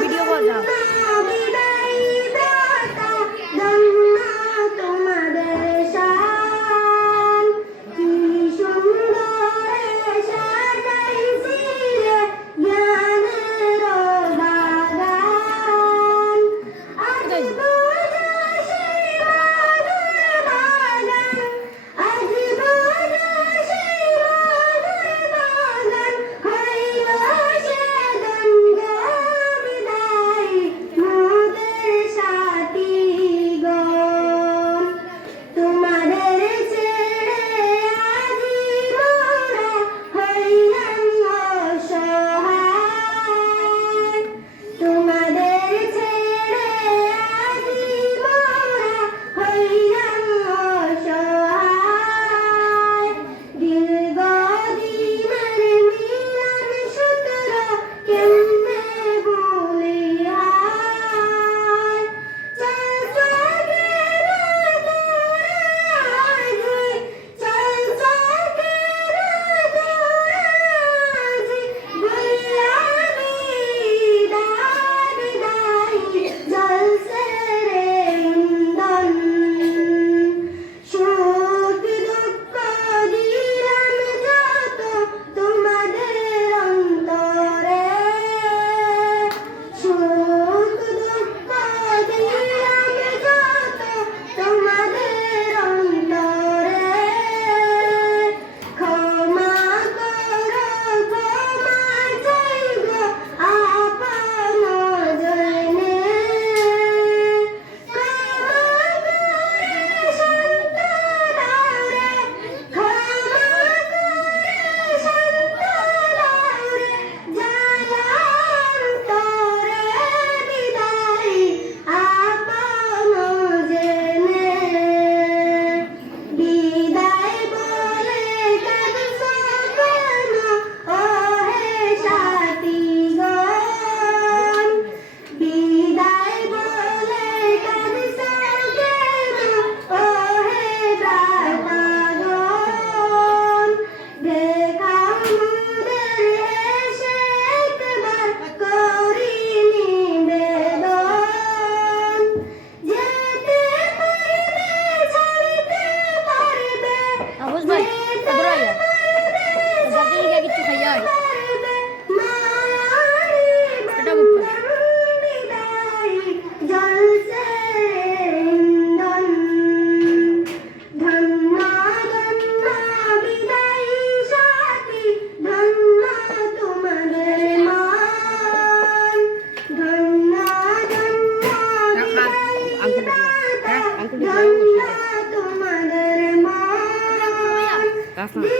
Video call That's not.